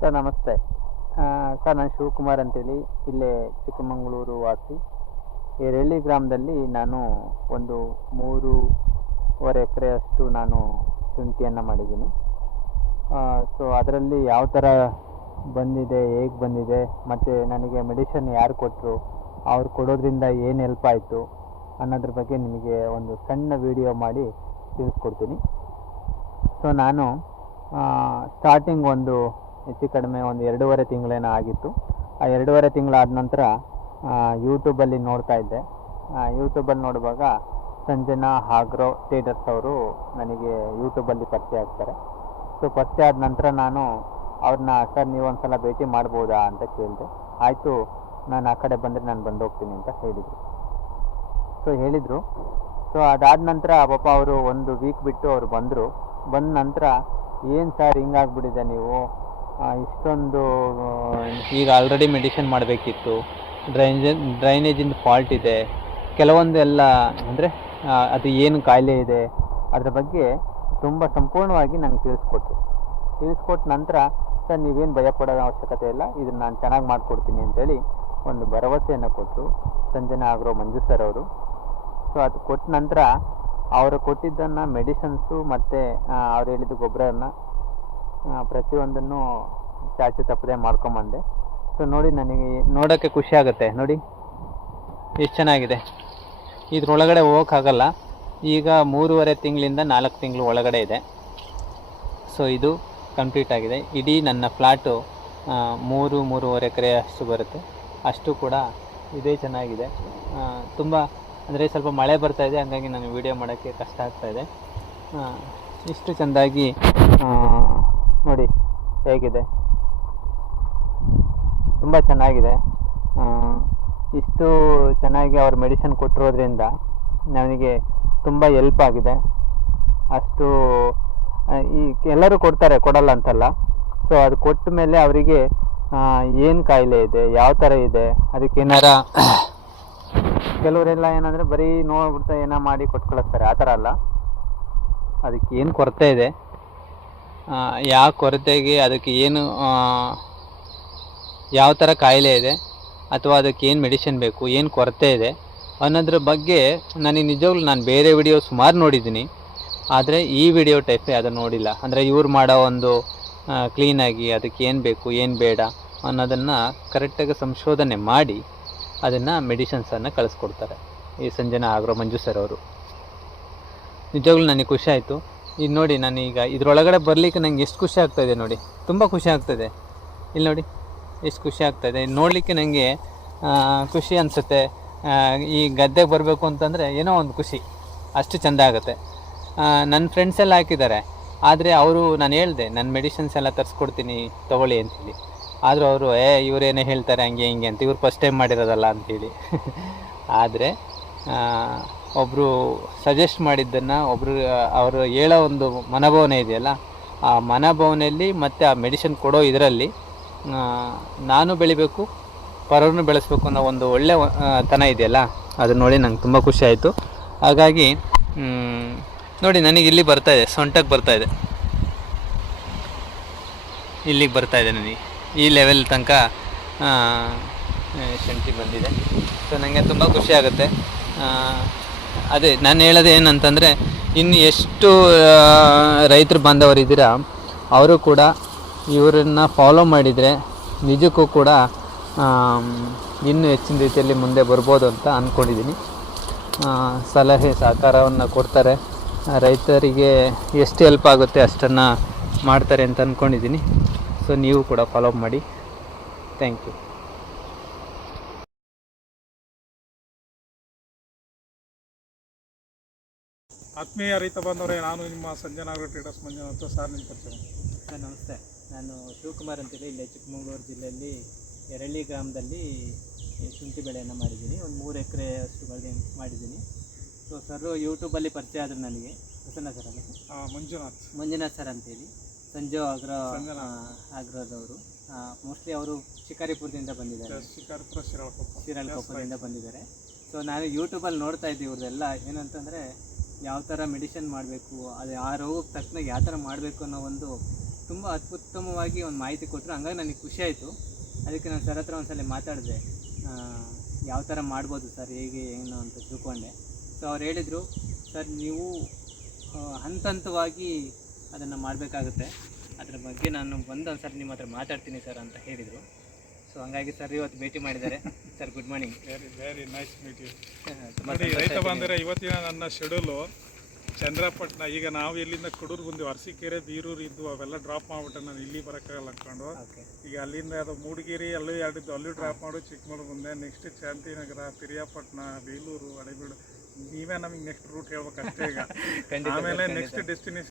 Sir, ನಮಸ್ತೆ. Sir, ನಾನು ಶಿವಕುಮಾರ್ ಅಂತೇಳಿ. ಇಲ್ಲೇ ಚಿಕ್ಕಮಗಳೂರು ವಾಸಿ. ಎರೆಳ್ಳಿ ಗ್ರಾಮದಲ್ಲಿ ನಾನು ಒಂದು ಮೂರುವರೆ ಎಕರೆಯಷ್ಟು ನಾನು ಶುಂಠಿಯನ್ನು ಮಾಡಿದ್ದೀನಿ. ಸೊ, ಅದರಲ್ಲಿ ಯಾವ ಥರ ಬಂದಿದೆ, ಹೇಗೆ ಬಂದಿದೆ, ಮತ್ತು ನನಗೆ ಮೆಡಿಷನ್ ಯಾರು ಕೊಟ್ಟರು ಅವ್ರು ಕೊಡೋದ್ರಿಂದ ಏನು ಹೆಲ್ಪ್ ಆಯಿತು ಅನ್ನೋದ್ರ ಬಗ್ಗೆ ನಿಮಗೆ ಒಂದು ಸಣ್ಣ ವಿಡಿಯೋ ಮಾಡಿ ತಿಳಿಸ್ಕೊಡ್ತೀನಿ. ಸೊ, ನಾನು ಸ್ಟಾರ್ಟಿಂಗ್ ಒಂದು ಹೆಚ್ಚು ಕಡಿಮೆ ಒಂದು ಎರಡೂವರೆ ತಿಂಗಳೇನೋ ಆಗಿತ್ತು. ಆ ಎರಡೂವರೆ ತಿಂಗಳಾದ ನಂತರ ಯೂಟ್ಯೂಬಲ್ಲಿ ನೋಡ್ತಾ ಇದ್ದೆ. ಯೂಟ್ಯೂಬಲ್ಲಿ ನೋಡುವಾಗ ಸಂಜನಾ ಹಾಗ್ರೋ ಟೇಡರ್ಸ್ ಅವರು ನನಗೆ ಯೂಟ್ಯೂಬಲ್ಲಿ ಪರಿಚಯ ಆಗ್ತಾರೆ. ಸೊ ಪರಿಚಯ ಆದ ನಂತರ ನಾನು ಅವ್ರನ್ನ, ಸರ್ ನೀವು ಒಂದು ಸಲ ಭೇಟಿ ಮಾಡ್ಬೋದಾ? ಅಂತ ಕೇಳಿದೆ. ಆಯಿತು, ನಾನು ಆ ಕಡೆ ಬಂದರೆ ನಾನು ಬಂದು ಹೋಗ್ತೀನಿ ಅಂತ ಹೇಳಿದರು. ಸೊ ಹೇಳಿದರು. ಸೊ ಅದಾದ ನಂತರ ಪಾಪ ಅವರು ಒಂದು ವೀಕ್ ಬಿಟ್ಟು ಅವರು ಬಂದರು. ಬಂದ ನಂತರ, ಏನು ಸರ್, ಹಿಂಗಾಗ್ಬಿಟ್ಟಿದೆ ನೀವು? ಇಷ್ಟೊಂದು ಈಗ ಆಲ್ರೆಡಿ ಮೆಡಿಷನ್ ಮಾಡಬೇಕಿತ್ತು. ಡ್ರೈನೇಜ್ ಡ್ರೈನೇಜಿಂದ ಫಾಲ್ಟ್ ಇದೆ. ಕೆಲವೊಂದು ಎಲ್ಲ, ಅಂದರೆ ಅದು ಏನು ಕಾಯಿಲೆ ಇದೆ, ಅದರ ಬಗ್ಗೆ ತುಂಬ ಸಂಪೂರ್ಣವಾಗಿ ನಂಗೆ ತಿಳಿಸ್ಕೊಟ್ರು ತಿಳಿಸ್ಕೊಟ್ಟ ನಂತರ, ಸರ್, ನೀವೇನು ಭಯ ಕೊಡೋದ ಅವಶ್ಯಕತೆ ಇಲ್ಲ, ಇದನ್ನು ನಾನು ಚೆನ್ನಾಗಿ ಮಾಡಿಕೊಡ್ತೀನಿ ಅಂತೇಳಿ ಒಂದು ಭರವಸೆಯನ್ನು ಕೊಟ್ಟರು ಸಂಜನಾ ಆಗಿರೋ ಮಂಜು ಸರ್ ಅವರು. ಸೊ ಅದು ಕೊಟ್ಟ ನಂತರ, ಅವರು ಕೊಟ್ಟಿದ್ದನ್ನು ಮೆಡಿಸನ್ಸು ಮತ್ತು ಅವ್ರು ಹೇಳಿದ ಗೊಬ್ಬರನ ಪ್ರತಿಯೊಂದನ್ನು ಚಾಚು ತಪ್ಪದೆ ಮಾಡ್ಕೊಂಬಂದೆ. ಸೊ ನೋಡಿ ನನಗೆ ನೋಡೋಕ್ಕೆ ಖುಷಿ ಆಗುತ್ತೆ. ನೋಡಿ, ಎಷ್ಟು ಚೆನ್ನಾಗಿದೆ. ಇದ್ರೊಳಗಡೆ ಹೋಗೋಕ್ಕಾಗಲ್ಲ ಈಗ ಮೂರುವರೆ ತಿಂಗಳಿಂದ ನಾಲ್ಕು ತಿಂಗಳು ಒಳಗಡೆ ಇದೆ. ಸೊ ಇದು ಕಂಪ್ಲೀಟ್ ಆಗಿದೆ. ಇಡೀ ನನ್ನ ಫ್ಲ್ಯಾಟು ಮೂರು, ಮೂರುವರೆ ಎಕರೆ ಅಷ್ಟು ಬರುತ್ತೆ. ಅಷ್ಟು ಕೂಡ ಇದೇ ಚೆನ್ನಾಗಿದೆ. ತುಂಬ, ಅಂದರೆ ಸ್ವಲ್ಪ ಮಳೆ ಬರ್ತಾ ಇದೆ. ಹಾಗಾಗಿ ನಾನು ವಿಡಿಯೋ ಮಾಡೋಕ್ಕೆ ಕಷ್ಟ ಆಗ್ತಾಯಿದೆ ಇಷ್ಟು ಚೆಂದಾಗಿ ನೋಡಿ, ಹೇಗಿದೆ? ತುಂಬ ಚೆನ್ನಾಗಿದೆ. ಇಷ್ಟು ಚೆನ್ನಾಗಿ ಅವ್ರು ಮೆಡಿಸಿನ್ ಕೊಟ್ಟಿರೋದ್ರಿಂದ ನನಗೆ ತುಂಬ ಎಲ್ಪ್ ಆಗಿದೆ. ಅಷ್ಟು ಈ ಎಲ್ಲರೂ ಕೊಡ್ತಾರೆ, ಕೊಡಲ್ಲ ಅಂತಲ್ಲ. ಸೊ ಅದು ಕೊಟ್ಟ ಮೇಲೆ ಅವರಿಗೆ ಏನು ಕಾಯಿಲೆ ಇದೆ, ಯಾವ ಥರ ಇದೆ ಅದಕ್ಕೆ ಏನಾರ ಕೆಲವರೆಲ್ಲ ಏನಂದರೆ ಬರೀ ನೋಡ್ಬಿಡ್ತಾ ಏನೋ ಮಾಡಿ ಕೊಟ್ಟು ಕಳಿಸ್ತಾರೆ ಆ ಥರ ಅಲ್ಲ. ಅದಕ್ಕೆ ಏನು ಕೊರತೆ ಇದೆ. ಯಾವ ಕೊರತೆಗೆ ಅದಕ್ಕೆ ಏನು ಯಾವ ಥರ ಕಾಯಿಲೆ ಇದೆ, ಅಥವಾ ಅದಕ್ಕೆ ಏನು ಮೆಡಿಸಿನ್ ಬೇಕು, ಏನು ಕೊರತೆ ಇದೆ ಅನ್ನೋದ್ರ ಬಗ್ಗೆ ನನಗೆ ನಿಜವಾಗ್ಲೂ ನಾನು ಬೇರೆ ವಿಡಿಯೋ ಸುಮಾರು ನೋಡಿದ್ದೀನಿ. ಆದರೆ ಈ ವಿಡಿಯೋ ಟೈಪೇ ಅದನ್ನು ನೋಡಿಲ್ಲ. ಅಂದರೆ ಇವ್ರು ಮಾಡೋ ಒಂದು ಕ್ಲೀನಾಗಿ ಅದಕ್ಕೆ ಏನು ಬೇಕು, ಏನು ಬೇಡ ಅನ್ನೋದನ್ನು ಕರೆಕ್ಟಾಗಿ ಸಂಶೋಧನೆ ಮಾಡಿ ಅದನ್ನು ಮೆಡಿಷನ್ಸನ್ನು ಕಳಿಸ್ಕೊಡ್ತಾರೆ. ಈ ಸಂಜನಾ ಆಗ್ರೋ ಮಂಜು ಸರ್ ಅವರು. ನಿಜವಾಗ್ಲೂ ನನಗೆ ಖುಷಿ ಆಯಿತು. ಈಗ ನೋಡಿ ನಾನೀಗ ಇದರೊಳಗಡೆ ಬರಲಿಕ್ಕೆ ನಂಗೆ ಎಷ್ಟು ಖುಷಿ ಆಗ್ತಾಯಿದೆ ನೋಡಿ. ತುಂಬ ಖುಷಿ ಆಗ್ತಾಯಿದೆ ಇಲ್ಲಿ ನೋಡಿ, ಎಷ್ಟು ಖುಷಿ ಆಗ್ತಾಯಿದೆ ನೋಡಲಿಕ್ಕೆ ನನಗೆ ಖುಷಿ ಅನಿಸುತ್ತೆ. ಈ ಗದ್ದೆಗೆ ಬರಬೇಕು ಅಂತಂದರೆ ಏನೋ ಒಂದು ಖುಷಿ. ಅಷ್ಟು ಚೆಂದ ಆಗುತ್ತೆ. ನನ್ನ ಫ್ರೆಂಡ್ಸ್ ಎಲ್ಲ ಹಾಕಿದ್ದಾರೆ. ಆದರೆ ಅವರು, ನಾನು ಹೇಳಿದೆ ನನ್ನ ಮೆಡಿಸಿನ್ಸ್ ಎಲ್ಲ ತರಿಸ್ಕೊಡ್ತೀನಿ, ತೊಗೊಳ್ಳಿ ಅಂತೇಳಿ ಆದರೂ ಅವರು, ಏ, ಇವರೇನೇ ಹೇಳ್ತಾರೆ, ಹಂಗೆ, ಹಿಂಗೆ ಅಂತ. ಇವ್ರು ಫಸ್ಟ್ ಟೈಮ್ ಮಾಡಿರೋದಲ್ಲ ಅಂತೇಳಿ ಆದರೆ ಒಬ್ಬರು ಸಜೆಸ್ಟ್ ಮಾಡಿದ್ದನ್ನು ಒಬ್ಬರು ಅವರು ಹೇಳೋ ಒಂದು ಮನೋಭಾವನೆ ಇದೆಯಲ್ಲ ಆ ಮನೋಭಾವನೆಯಲ್ಲಿ ಮತ್ತು ಆ ಮೆಡಿಸಿನ್ ಕೊಡೋ ಇದರಲ್ಲಿ ನಾನು ಬೆಳಿಬೇಕು ಪರವನ್ನು ಬೆಳೆಸ್ಬೇಕು ಅನ್ನೋ ಒಂದು ಒಳ್ಳೆಯ ತನ ಇದೆಯಲ್ಲ ಅದನ್ನ ನೋಡಿ ನಂಗೆ ತುಂಬ ಖುಷಿ ಆಯಿತು. ಹಾಗಾಗಿ ನೋಡಿ ನನಗೆ ಇಲ್ಲಿ ಬರ್ತಾ ಇದೆ ಸೊಂಟಕ್ಕೆ ಬರ್ತಾ ಇದೆ. ಇಲ್ಲಿಗೆ ಬರ್ತಾ ಇದೆ ನನಗೆ ಈ ಲೆವೆಲ್ ತನಕ ಶಂಟಿ ಬಂದಿದೆ. ಸೊ ನನಗೆ ತುಂಬ ಖುಷಿ ಆಗುತ್ತೆ. ಆ, ಅದೇ ನಾನು ಹೇಳೋದು ಏನಂತಂದರೆ, ಇನ್ನು ಎಷ್ಟು ರೈತರು ಬಾಂಧವರಿದ್ದೀರಾ ಅವರು ಕೂಡ ಇವರನ್ನು ಫಾಲೋ ಮಾಡಿದರೆ ನಿಜಕ್ಕೂ ಕೂಡ ಇನ್ನೂ ಹೆಚ್ಚಿನ ರೀತಿಯಲ್ಲಿ ಮುಂದೆ ಬರ್ಬೋದು ಅಂತ ಅಂದ್ಕೊಂಡಿದ್ದೀನಿ ಸಲಹೆ, ಸಹಕಾರವನ್ನು ಕೊಡ್ತಾರೆ. ರೈತರಿಗೆ ಎಷ್ಟು ಹೆಲ್ಪ್ ಆಗುತ್ತೆ ಅಷ್ಟನ್ನು ಮಾಡ್ತಾರೆ ಅಂತ ಅಂದ್ಕೊಂಡಿದ್ದೀನಿ ಸೊ ನೀವು ಕೂಡ ಫಾಲೋ ಮಾಡಿ. ಥ್ಯಾಂಕ್ ಯು ಆತ್ಮೀಯ ರೈತ ಬಂದವರೇ ನಾನು ನಿಮ್ಮ ಸಂಜನಾಗರ ಟ್ರೇಡರ್ಸ್ ಮಂಜುನಾಥ್ ಸರ್ ನಿಮ್ಮ ಪರಿಚಯ. ಸರ್ ನಮಸ್ತೆ. ನಾನು ಶಿವಕುಮಾರ್ ಅಂತೇಳಿ ಇಲ್ಲೇ ಚಿಕ್ಕಮಗಳೂರು ಜಿಲ್ಲೆಯಲ್ಲಿ ಎರಳಿ ಗ್ರಾಮದಲ್ಲಿ ಶುಂಠಿ ಬೆಳೆಯನ್ನು ಮಾಡಿದ್ದೀನಿ. ಒಂದು ಮೂರು ಎಕರೆ ಅಷ್ಟು ಬೆಳೆ ಮಾಡಿದ್ದೀನಿ. ಸೊ ಸರ್ ಯೂಟ್ಯೂಬಲ್ಲಿ ಪರಿಚಯ ಆದರು ನನಗೆ. ಪ್ರಸನ್ನ ಸರ್ ಅಲ್ಲಿ ಆ, ಮಂಜುನಾಥ್. ಮಂಜುನಾಥ್ ಸರ್ ಅಂತೇಳಿ. ಸಂಜು ಆಗ್ರೋ. ಆಗ್ರೋದವರು ಮೋಸ್ಟ್ಲಿ ಅವರು ಶಿಕಾರಿಪುರದಿಂದ ಬಂದಿದ್ದಾರೆ. ಶಿಕಾರಿಪುರ ಶಿರಾಳಕೊಪ್ಪ. ಶಿರಾಳ್ಕೊಪ್ಪದಿಂದ ಬಂದಿದ್ದಾರೆ. ಸೊ ನಾನು ಯೂಟ್ಯೂಬಲ್ಲಿ ನೋಡ್ತಾ ಇದ್ದೀವಿ ಇವ್ರದೆಲ್ಲ. ಏನಂತಂದರೆ ಯಾವ ಥರ ಮೆಡಿಸಿನ್ ಮಾಡಬೇಕು, ಅದು ಆ ರೋಗಕ್ಕೆ ತಕ್ಕನಾಗಿ ಯಾವ ಥರ ಮಾಡಬೇಕು ಅನ್ನೋ ಒಂದು ತುಂಬ ಅತ್ಯುತ್ತಮವಾಗಿ ಒಂದು ಮಾಹಿತಿ ಕೊಟ್ಟರು ಹಂಗಾಗಿ ನನಗೆ ಖುಷಿ ಆಯಿತು. ಅದಕ್ಕೆ ನಾನು ಸರ್ ಹತ್ರ ಒಂದ್ಸಲ ಮಾತಾಡಿದೆ. ಯಾವ ಥರ ಮಾಡ್ಬೋದು ಸರ್, ಹೇಗೆ, ಏನು ಅಂತ ತಿಳ್ಕೊಂಡೆ. ಸೊ ಅವ್ರು ಹೇಳಿದರು, ಸರ್, ನೀವು ಹಂತ ಹಂತವಾಗಿ ಅದನ್ನು ಮಾಡಬೇಕಾಗುತ್ತೆ. ಅದ್ರ ಬಗ್ಗೆ ನಾನು ಬಂದು ಒಂದು ಸರ್ ನಿಮ್ಮ ಹತ್ರ ಮಾತಾಡ್ತೀನಿ ಸರ್ ಅಂತ ಹೇಳಿದರು. ಸೊ ಹಂಗಾಗಿ ಸರ್ ಇವತ್ತು ಭೇಟಿ ಮಾಡಿದ್ದಾರೆ. Sir good morning very very nice meet you ನೋಡಿ ರೈತ ಬಂದರೆ ಇವತ್ತಿನ ನನ್ನ ಶೆಡ್ಯೂಲು ಚಂದ್ರಪಟ್ಟಣ ಈಗ ನಾವು ಇಲ್ಲಿಂದ ಕುಡೂರು ಬಂದು ಅರಸೀಕೆರೆ ಬೀರೂರು ಇದ್ದು ಅವೆಲ್ಲ ಡ್ರಾಪ್ ಮಾಡ್ಬಿಟ್ಟೆ ನಾನು ಇಲ್ಲಿ ಬರೋಕ್ಕಾಗಲ್ಲ ಅನ್ಕೊಂಡು. ಈಗ ಅಲ್ಲಿಂದ ಅದು ಮೂಡಿಗೆರೆ ಅಲ್ಲೂ ಎರಡಿದ್ದು ಅಲ್ಲೂ ಡ್ರಾಪ್ ಮಾಡು ಚಿಕ್ಕಮಗಳೂರು ಬಂದೆ ನೆಕ್ಸ್ಟ್ ಶಾಂತಿನಗರ ಪಿರಿಯಾಪಟ್ಟಣ ಬೇಲೂರು ಹಳೆಬೀಡು ನೀವೇ ನಮಗೆ ನೆಕ್ಸ್ಟ್ ರೂಟ್ ಹೇಳ್ಬೇಕು ಅಷ್ಟೇ ಈಗ ಆಮೇಲೆ ನೆಕ್ಸ್ಟ್ ಡೆಸ್ಟಿನೇಷನ್